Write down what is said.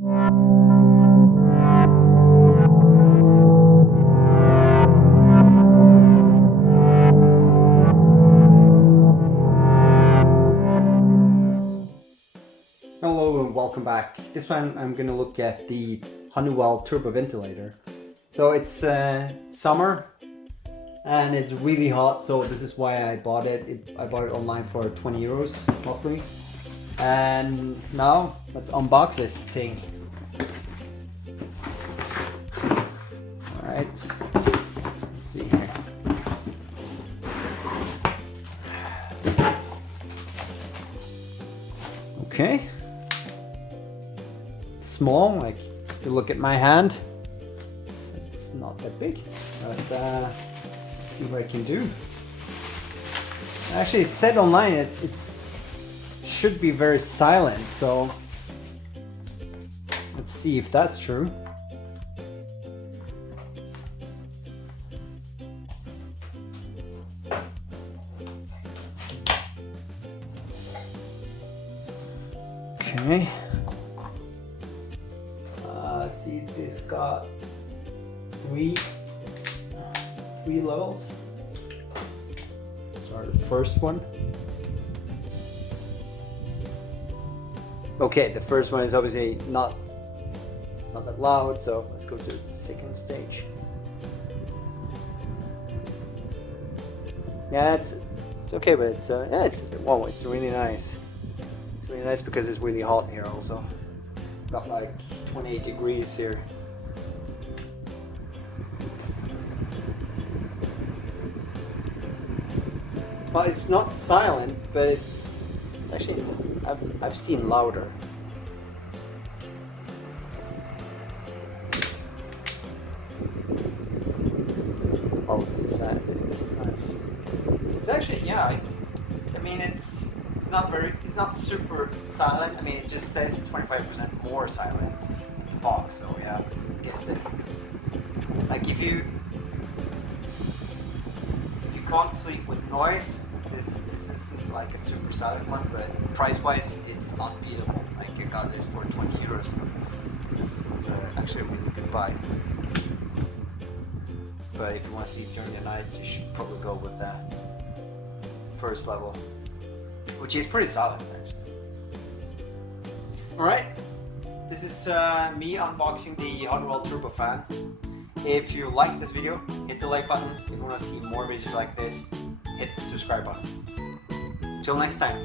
Hello and welcome back. This one I'm going to look at the Honeywell turbo ventilator. So it's summer and it's really hot, so this is why I bought it. I bought it online for 20 euros roughly. And now let's unbox this thing. Alright, let's see here. Okay. Small, like if you look at my hand, it's not that big, but let's see what I can do. Actually, it said online it should be very silent, so let's see if that's true. Okay. See, this got three levels. Let's start the first one. Okay, the first one is obviously not that loud, so let's go to the second stage. Yeah, it's okay, but it's it's really nice. It's really nice because it's really hot here also. Got like 28 degrees here. Well, it's not silent, but it's actually I've seen louder. Oh, this is nice. It's actually, yeah. I mean, it's not super silent. I mean, it just says 25% more silent in the box. So yeah, I guess like if you can't sleep with noise, this isn't like a super silent one, but price-wise, it's unbeatable. Like I got this for 20 euros. This is actually a really good buy. But if you want to sleep during the night, you should probably go with the first level, which is pretty solid actually. Alright, this is me unboxing the Honeywell Turbo Fan. If you like this video, hit the like button. If you want to see more videos like this, hit the subscribe button. Till next time.